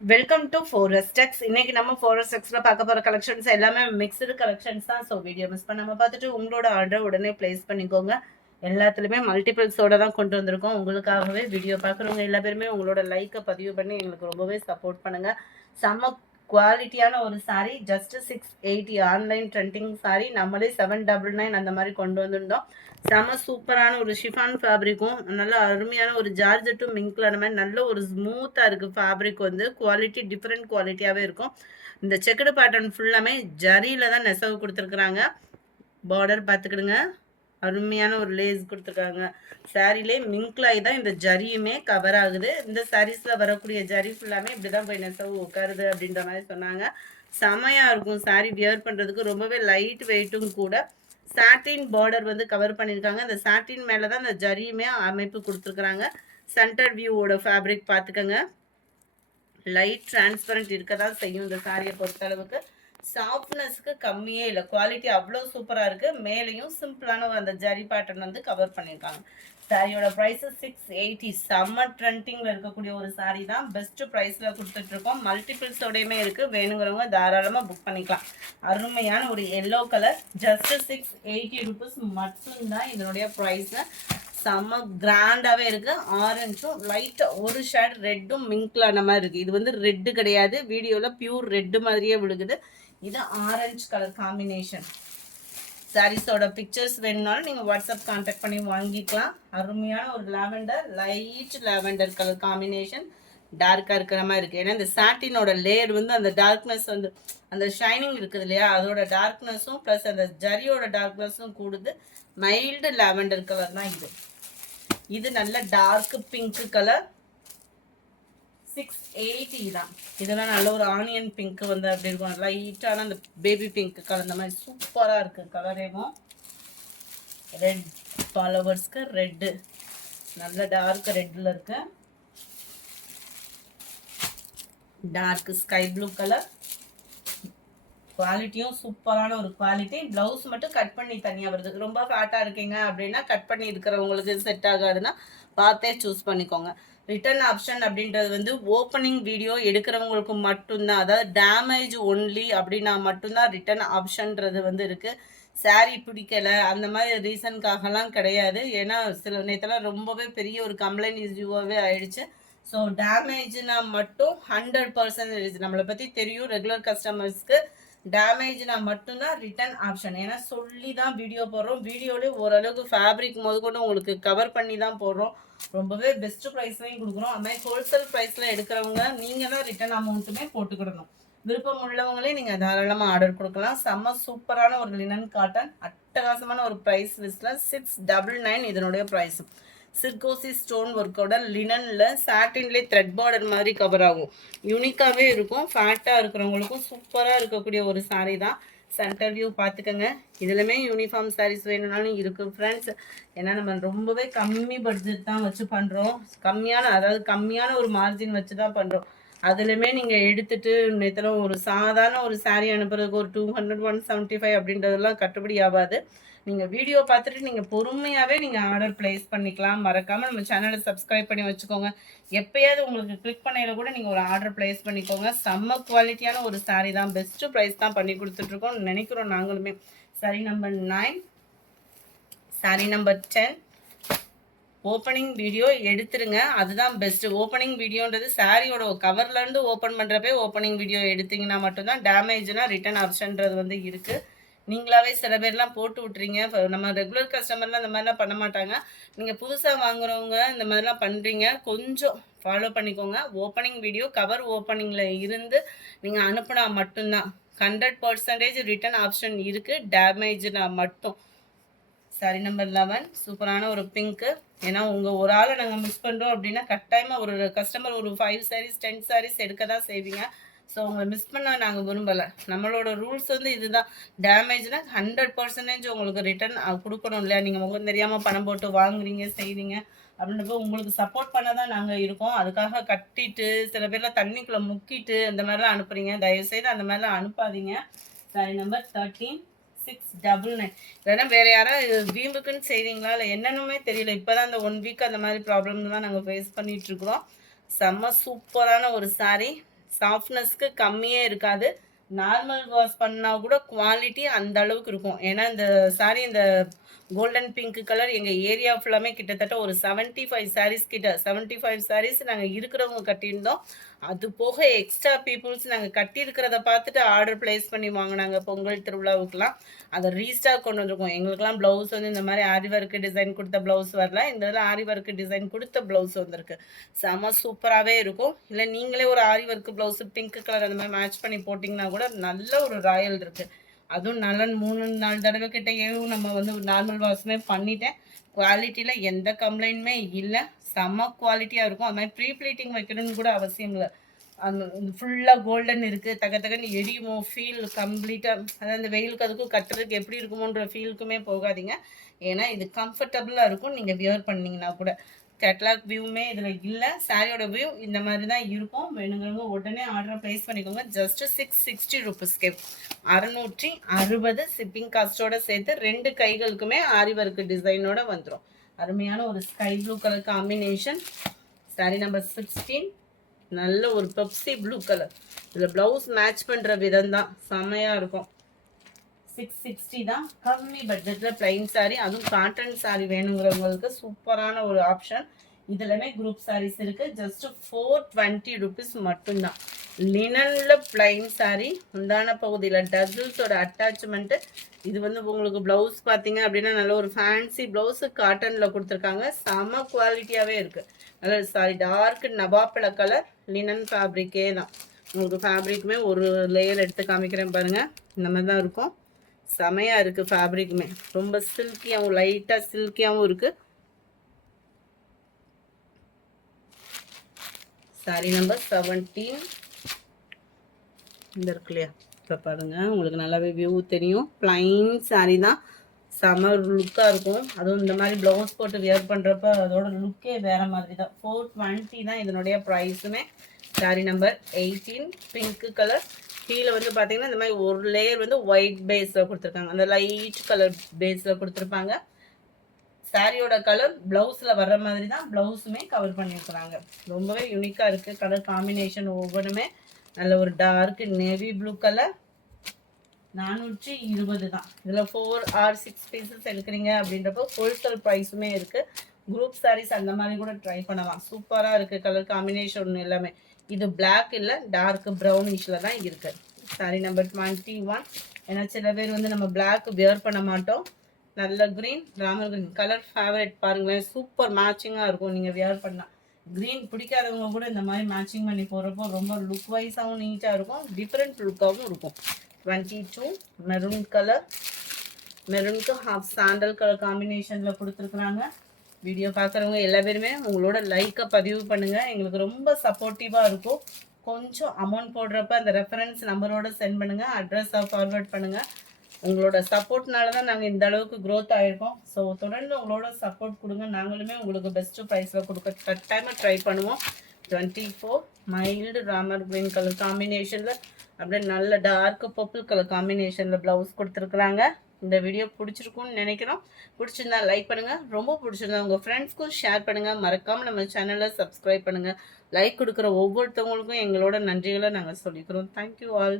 Welcome to forest டெக்ஸ். இன்னைக்கு நம்ம forest டெக்ஸ்ல பார்க்க போற கலெக்ஷன்ஸ் எல்லாமே மிக்சடு கலெக்ஷன்ஸ் தான். ஸோ வீடியோ மிஸ் பண்ணாம பார்த்துட்டு உங்களோட ஆர்டர் உடனே பிளேஸ் பண்ணிக்கோங்க. எல்லாத்துலயுமே மல்டிபிள்ஸோட தான் கொண்டு வந்திருக்கோம். உங்களுக்காகவே வீடியோ பார்க்குறவங்க எல்லா பேருமே உங்களோட லைக்கை பதிவு பண்ணி எங்களுக்கு ரொம்பவே சப்போர்ட் பண்ணுங்க. செம்ம குவாலிட்டியான ஒரு sari, just 680 online trending sari. நம்மளே 799 அந்த மாதிரி கொண்டு வந்திருந்தோம். செம சூப்பரான ஒரு ஷிஃபான் ஃபேப்ரிக்கும் நல்ல அருமையான ஒரு ஜார்ஜெட்டும் மிங்க்ல அந்த மாதிரி நல்ல ஒரு ஸ்மூத்தா இருக்கு. ஃபேப்ரிக் வந்து குவாலிட்டி டிஃப்ரெண்ட் குவாலிட்டியாவே இருக்கும். இந்த செக்குடு பேட்டர்ன் ஃபுல்லாமே ஜரியில தான் நெசவு கொடுத்துருக்குறாங்க. பார்டர் பார்த்துக்கிடுங்க, அருமையான ஒரு லேஸ் கொடுத்துருக்காங்க. சாரீலே மிங்க்லாய் தான் இந்த ஜரியுமே கவர் ஆகுது. இந்த சாரீஸ்ல வரக்கூடிய ஜரி ஃபுல்லாமே இப்படிதான் போய் நெசவு உட்காருது அப்படின்ற மாதிரி சொன்னாங்க. செமையா இருக்கும் சாரீ வியர் பண்றதுக்கு, ரொம்பவே லைட் வெயிட்டும் கூட. சாட்டின் பார்டர் வந்து கவர் பண்ணியிருக்காங்க. அந்த சாட்டின் மேலே தான் அந்த ஜரியுமே அமைப்பு கொடுத்துருக்குறாங்க. சென்டர் வியூவோட ஃபேப்ரிக் பார்த்துக்கோங்க. லைட் டிரான்ஸ்பரண்ட் இருக்க தான் செய்யும் இந்த சாரியை பொறுத்தளவுக்கு. சாஃப்ட்னஸ்க்கு கம்மியே இல்லை, குவாலிட்டி அவ்வளோ சூப்பராக இருக்குது. மேலேயும் சிம்பிளான அந்த ஜரி பேட்டர்ன் வந்து கவர் பண்ணியிருக்காங்க. சாரியோட ப்ரைஸ் 680. செம்ம ட்ரெண்டிங்கில் இருக்கக்கூடிய ஒரு சாரீ தான். பெஸ்ட் ப்ரைஸில் கொடுத்துட்ருக்கோம். மல்டிபிள்ஸோடையுமே இருக்குது. வேணுங்கிறவங்க தாராளமாக புக் பண்ணிக்கலாம். அருமையான ஒரு எல்லோ கலர், ஜஸ்ட் 680 ருபீஸ் மட்டும்தான் இதனுடைய ப்ரைஸு. செம்ம கிராண்டாகவே இருக்குது. ஆரஞ்சும் லைட்டாக ஒரு ஷேட் ரெட்டும் மிங்க்லான மாதிரி இருக்குது. இது வந்து ரெட்டு கிடையாது, வீடியோவில் பியூர் ரெட்டு மாதிரியே விழுகுது. இது ஆரஞ்சு கலர் காம்பினேஷன். சாரீஸோட பிக்சர்ஸ் வேணும்னாலும் நீங்கள் வாட்ஸ்அப் கான்டாக்ட் பண்ணி வாங்கிக்கலாம். அருமையான ஒரு lavender, light lavender colour combination. டார்க்காக இருக்கிற மாதிரி இருக்குது. ஏன்னா இந்த சாட்டினோட லேயர் வந்து அந்த டார்க்னஸ் வந்து அந்த ஷைனிங் இருக்குது இல்லையா, அதோட டார்க்னஸும் ப்ளஸ் அந்த ஜரியோட டார்க்னஸும் கூடுது. மைல்டு லாவெண்டர் கலர் தான் இது. இது நல்ல டார்க் பிங்க் கலர், 680 தான். இதெல்லாம் நல்ல ஒரு ஆனியன் பிங்க் வந்து அப்படி இருக்கும். லைட்டான அந்த பேபி பிங்க் கலர் மாதிரி சூப்பராக இருக்குது. கலரேவும் ரெட் ஃபாலோவர்ஸ்க்கு ரெட்டு, நல்ல டார்க் ரெட்டில் இருக்கு. டார்க் ஸ்கை ப்ளூ கலர், குவாலிட்டியும் சூப்பரான ஒரு குவாலிட்டி. ப்ளவுஸ் மட்டும் கட் பண்ணி தனியாக வருது. ரொம்ப ஃபேட்டாக இருக்கீங்க அப்படின்னா கட் பண்ணி இருக்கிறவங்களுக்கு செட் ஆகாதுன்னா பார்த்தே சூஸ் பண்ணிக்கோங்க. ரிட்டர்ன் ஆப்ஷன் அப்படின்றது வந்து ஓப்பனிங் வீடியோ எடுக்கிறவங்களுக்கு மட்டும்தான், அதாவது டேமேஜ் ஒன்லி அப்படின்னா மட்டும்தான் ரிட்டர்ன் ஆப்ஷன்றது வந்து இருக்குது. சாரீ பிடிக்கலை அந்த மாதிரி ரீசனுக்காகலாம் கிடையாது. ஏன்னா சில நேரத்தில் ரொம்பவே பெரிய ஒரு கம்ப்ளைண்ட் இஷ்யூவாகவே ஆயிடுச்சு. ஸோ டேமேஜ்னா மட்டும் 100% நம்மளை பற்றி தெரியும். ரெகுலர் கஸ்டமர்ஸ்க்கு டேமேஜ்னா மட்டும்தான் ரிட்டர்ன் ஆப்ஷன். ஏன்னா சொல்லி தான் வீடியோ போடுறோம். வீடியோலேயே ஓரளவுக்கு ஃபேப்ரிக் முதற்கொண்டு உங்களுக்கு கவர் பண்ணி தான் போடுறோம். ரொம்பவே பெஸ்ட் ப்ரைஸ்லையும் கொடுக்குறோம். அது மாதிரி ஹோல்சேல் ப்ரைஸில் எடுக்கிறவங்க நீங்கள் தான் ரிட்டர்ன் அமௌண்ட்டுமே போட்டுக்கிடணும். விருப்பம் உள்ளவங்களே நீங்கள் தாராளமாக ஆர்டர் கொடுக்கலாம். செம்ம சூப்பரான ஒரு லினன் காட்டன், அட்டகாசமான ஒரு ப்ரைஸ் லிஸ்ட்டில் 699 இதனுடைய ப்ரைஸ். சிர்கோசி ஸ்டோன் ஒர்க்கோட லினனில் சாட்டின்லேயே த்ரெட் பார்டர் மாதிரி கவர் ஆகும். யூனிக்காகவே இருக்கும். ஃபேட்டாக இருக்கிறவங்களுக்கும் சூப்பராக இருக்கக்கூடிய ஒரு சாரீ தான். சென்டர் வியூ பார்த்துக்கோங்க. இதுலையுமே யூனிஃபார்ம் சாரீஸ் வேணும்னாலும் இருக்குது ஃப்ரெண்ட்ஸ். ஏன்னா நம்ம ரொம்பவே கம்மி பட்ஜெட் தான் வச்சு பண்ணுறோம். அதாவது கம்மியான ஒரு மார்ஜின் வச்சு தான் பண்ணுறோம். அதுலையுமே நீங்கள் எடுத்துகிட்டு நேற்று ஒரு சாதாரண ஒரு சாரீ அனுப்புறதுக்கு ஒரு 200 175 அப்படின்றதெல்லாம் கட்டுப்படி ஆகாது. நீங்கள் வீடியோ பார்த்துட்டு நீங்கள் பொறுமையாகவே நீங்கள் ஆர்டர் ப்ளேஸ் பண்ணிக்கலாம். மறக்காமல் நம்ம சேனலை சப்ஸ்கிரைப் பண்ணி வச்சுக்கோங்க. எப்போயாவது உங்களுக்கு கிளிக் பண்ணையில் கூட நீங்கள் ஒரு ஆர்டர் ப்ளேஸ் பண்ணிக்கோங்க. செம்ம குவாலிட்டியான ஒரு சாரீ தான். பெஸ்ட்டு ப்ரைஸ் தான் பண்ணி கொடுத்துட்ருக்கோம் நினைக்கிறோம் நாங்களுமே. Sari number 9, sari number 10. Opening video எடுத்துருங்க, அதுதான் பெஸ்ட்டு. ஓப்பனிங் வீடியோன்றது சாரியோட கவர்லேருந்து ஓப்பன் பண்ணுறப்பே ஓப்பனிங் வீடியோ எடுத்திங்கன்னா மட்டும்தான். டேமேஜ்னா ரிட்டர்ன் ஆப்ஷன்றது வந்து இருக்குது. நீங்களாவே சில பேர்லாம் போட்டு விட்றீங்க. நம்ம ரெகுலர் கஸ்டமர்லாம் இந்த மாதிரிலாம் பண்ண மாட்டாங்க. நீங்கள் புதுசாக வாங்குறவங்க இந்த மாதிரிலாம் பண்ணுறீங்க, கொஞ்சம் ஃபாலோ பண்ணிக்கோங்க. ஓப்பனிங் வீடியோ கவர் ஓப்பனிங்கில் இருந்து நீங்கள் அனுப்புனா மட்டும்தான் 100% ரிட்டர்ன் ஆப்ஷன் இருக்குது. டேமேஜ்னா மட்டும். சாரி நம்பர் 11, சூப்பரான ஒரு பிங்க்கு. ஏன்னா உங்கள் ஒரு ஆளை நாங்கள் மிஸ் பண்ணுறோம் அப்படின்னா கட்டாயமாக ஒரு கஸ்டமர் ஒரு 5 சாரீஸ் 10 சாரீஸ் எடுக்க தான் செய்வீங்க. ஸோ உங்களை மிஸ் பண்ண நாங்கள் விரும்பலை. நம்மளோட ரூல்ஸ் வந்து இதுதான். டேமேஜ்னா 100% உங்களுக்கு ரிட்டர்ன் கொடுக்கணும் இல்லையா. நீங்கள் முகம் தெரியாமல் பணம் போட்டு வாங்குறீங்க செய்கிறீங்க அப்படின்றப்போ உங்களுக்கு சப்போர்ட் பண்ண தான் நாங்கள் இருக்கோம். அதுக்காக கட்டிட்டு சில பேர்லாம் தண்ணிக்குள்ளே முக்கிட்டு அந்த மாதிரிலாம் அனுப்புகிறீங்க. தயவுசெய்து அந்த மாதிரிலாம் அனுப்பாதீங்க. Sorry number 13, 699. இல்லைன்னா வேறு யாராவது வீம்புக்குன்னு செய்கிறீங்களா இல்லை என்னென்னுமே தெரியல. இப்போ தான் அந்த 1 வீக் அந்த மாதிரி ப்ராப்ளம் தான் நாங்கள் ஃபேஸ் பண்ணிகிட்ருக்குறோம். செம்ம சூப்பரான ஒரு சாரீ. சாஃப்ட்னஸ்க்கு கம்மியே இருக்காது. நார்மல் வாஷ் பண்ணா கூட குவாலிட்டி அந்த அளவுக்கு இருக்கும். ஏன்னா இந்த சாரி இந்த கோல்டன் பிங்க் கலர் எங்க ஏரியா ஃபுல்லாமே கிட்டத்தட்ட ஒரு 75 சாரீஸ் கிட்ட 75 சாரீஸ் நாங்க இருக்கிறவங்க கட்டியிருந்தோம். அது போக எக்ஸ்ட்ரா பீப்புள்ஸ் நாங்க கட்டியிருக்கிறத பார்த்துட்டு ஆர்டர் பிளேஸ் பண்ணி வாங்குனாங்க பொங்கல் திருவிழாவுக்குலாம். அத ரீஸ்டாக் கொண்டு வந்திருக்கோம். எங்களுக்கெல்லாம் ப்ளவுஸ் வந்து இந்த மாரி ஆரி ஒர்க் டிசைன் குடுத்த ப்ளவுஸ் வரல. இந்த இதில ஆரி ஒர்க் டிசைன் குடுத்த ப்ளவுஸ் வந்திருக்கு. செம சூப்பராவே இருக்கும். இல்ல நீங்களே ஒரு ஆரி ஒர்க் ப்ளவுஸ் பிங்க் கலர் அந்த மாரி மேட்ச் பண்ணி போட்டிங்கன்னா கூட நல்ல ஒரு ராயல் இருக்கு. அதுவும் நல்ல 3, 4 தடவை கிட்டயும் நம்ம வந்து நார்மல் வாஷ்மே பண்ணிட்டேன். குவாலிட்டியில எந்த கம்ப்ளைண்ட்டுமே இல்ல. செம்ம குவாலிட்டியா இருக்கும். அது மாரி ப்ரீ ப்ளீட்டிங் வைக்கணும்னு கூட அவசியம் இல்ல. அந்த ஃபுல்லா கோல்டன் இருக்கு. தக தகன்னு எரியுமோ ஃபீல் கம்ப்ளீட்டா அதாவது அந்த வெயிலுக்கு அதுக்கும் கட்டுறதுக்கு எப்படி இருக்குமோன்ற ஃபீலுக்குமே போகாதீங்க. ஏன்னா இது கம்ஃபர்டபுளா இருக்கும். நீங்க வியர் பண்ணீங்கன்னா கூட. கேட்லாக் வியூவுமே இதில் இல்லை. சாரியோட வியூ இந்த மாதிரி தான் இருக்கும். வேணுங்கிறவங்க உடனே ஆர்டரை ப்ளேஸ் பண்ணிக்கோங்க. ஜஸ்ட் 660 ருபீஸ்க்கு 660 ஷிப்பிங் காஸ்ட்டோட சேர்த்து 2 கைகளுக்குமே ஆரி ஒர்க் டிசைனோட வந்துடும். அருமையான ஒரு sky blue colour combination. Sorry number 16 நல்ல ஒரு பெப்சி ப்ளூ கலர். இதில் ப்ளவுஸ் மேட்ச் பண்ணுற விதம் தான் செம்மையாக இருக்கும். 660 தான். கம்மி பட்ஜெட்டில் பிளைன் சாரீ, அதுவும் காட்டன் சாரீ வேணுங்கிறவங்களுக்கு சூப்பரான ஒரு ஆப்ஷன். இதுலமே குரூப் சாரீஸ் இருக்கு. ஜஸ்ட் 420 ருபீஸ் மட்டும்தான். லினன்ல பிளைன் சாரீ, முந்தான பகுதியில் டசில்ஸோட அட்டாச்மெண்ட். இது வந்து உங்களுக்கு பிளவுஸ் பார்த்தீங்க அப்படின்னா நல்ல ஒரு ஃபேன்சி பிளவுஸ் காட்டன்ல கொடுத்துருக்காங்க. செம குவாலிட்டியாவே இருக்கு. நல்ல சாரி டார்க் நவாப்பழ கலர் லினன் ஃபேப்ரிக்கே தான். உங்களுக்கு ஃபேப்ரிக்குமே ஒரு லேயர் எடுத்து காமிக்கிறேன் பாருங்க. இந்த மாதிரி தான் இருக்கும். செமையா இருக்கு. ஃபேப்ரிக்குமே ரொம்ப சில்கியாகவும் லைட்டாக சில்கியாகவும் இருக்கு. சாரி நம்பர் 17 இந்த இருக்கு இல்லையா, இப்போ பாருங்க உங்களுக்கு நல்லாவே வியூ தெரியும். பிளைன் சாரி தான். செம லுக்காக இருக்கும். அதுவும் இந்த மாதிரி ப்ளவுஸ் போட்டு வியர் பண்ணுறப்ப அதோட லுக்கே வேற மாதிரி தான். 420 தான் இதனுடைய ப்ரைஸுமே. Sorry number 18 pink colour. கீழே வந்து பார்த்தீங்கன்னா இந்த மாதிரி ஒரு லேயர் வந்து ஒயிட் பேஸில் கொடுத்துருக்காங்க. அந்த லைட் கலர் பேஸில் கொடுத்துருப்பாங்க. சாரியோட கலர் ப்ளவுஸில் வர்ற மாதிரி தான் ப்ளவுஸுமே கவர் பண்ணியிருக்கிறாங்க. ரொம்பவே யூனிக்காக இருக்குது. கலர் காம்பினேஷன் ஒவ்வொன்றுமே நல்ல ஒரு டார்க் நேவி ப்ளூ கலர். 420 தான். இதில் 4 or 6 பீசஸ் எடுக்கிறீங்க அப்படின்றப்போ ஹோல்சேல் ப்ரைஸுமே இருக்குது. குரூப் சாரீஸ் அந்த மாதிரி கூட ட்ரை பண்ணலாம். சூப்பராக இருக்குது கலர் காம்பினேஷன் எல்லாமே. இது பிளாக் இல்லை, டார்க் ப்ரௌனிஷில் தான் இருக்குது. Sorry number 21. ஏன்னா சில பேர் வந்து நம்ம பிளாக் வியர் பண்ண மாட்டோம். நல்ல green, Ramar green colour favourite பாருங்களேன். சூப்பர் மேட்சிங்காக இருக்கும் நீங்கள் வியர் பண்ணால். க்ரீன் பிடிக்காதவங்க கூட இந்த மாதிரி மேட்சிங் பண்ணி போகிறப்போ ரொம்ப லுக் வைஸாகவும் நீட்டாக இருக்கும். டிஃப்ரெண்ட் லுக்காகவும் இருக்கும். 22 மெரூன் கலர். மெரூனுக்கு ஹாஃப் சாண்டல் கலர் காம்பினேஷனில் கொடுத்துருக்குறாங்க. வீடியோ பார்க்குறவங்க எல்லா பேருமே உங்களோட லைக்கை பதிவு பண்ணுங்கள். எங்களுக்கு ரொம்ப சப்போர்ட்டிவாக இருக்கும். கொஞ்சம் அமௌண்ட் போடுறப்ப அந்த ரெஃபரன்ஸ் நம்பரோட சென்ட் பண்ணுங்கள். அட்ரஸை ஃபார்வர்ட் பண்ணுங்கள். உங்களோட சப்போர்ட்னால தான் நாங்கள் இந்த அளவுக்கு க்ரோத் ஆகிருக்கோம். ஸோ தொடர்ந்து உங்களோட சப்போர்ட் கொடுங்க. நாங்களுமே உங்களுக்கு பெஸ்ட்டு ப்ரைஸில் கொடுக்க கட்டாயமாக ட்ரை பண்ணுவோம். 24 மைல்டு ராமர் க்ரீன் கலர் காம்பினேஷனில் அப்படியே நல்ல டார்க் பர்பிள் கலர் காம்பினேஷனில் ப்ளவுஸ் கொடுத்துருக்குறாங்க. இந்த வீடியோ பிடிச்சிருக்கும்னு நினைக்கிறோம். பிடிச்சிருந்தா லைக் பண்ணுங்கள். ரொம்ப பிடிச்சிருந்தா உங்கள் ஃப்ரெண்ட்ஸ்க்கும் ஷேர் பண்ணுங்கள். மறக்காமல் நம்ம சேனலை சப்ஸ்கிரைப் பண்ணுங்கள். லைக் கொடுக்குற ஒவ்வொருத்தவங்களுக்கும் எங்களோட நன்றிகளை நாங்கள் சொல்லிக்கிறோம். Thank you all.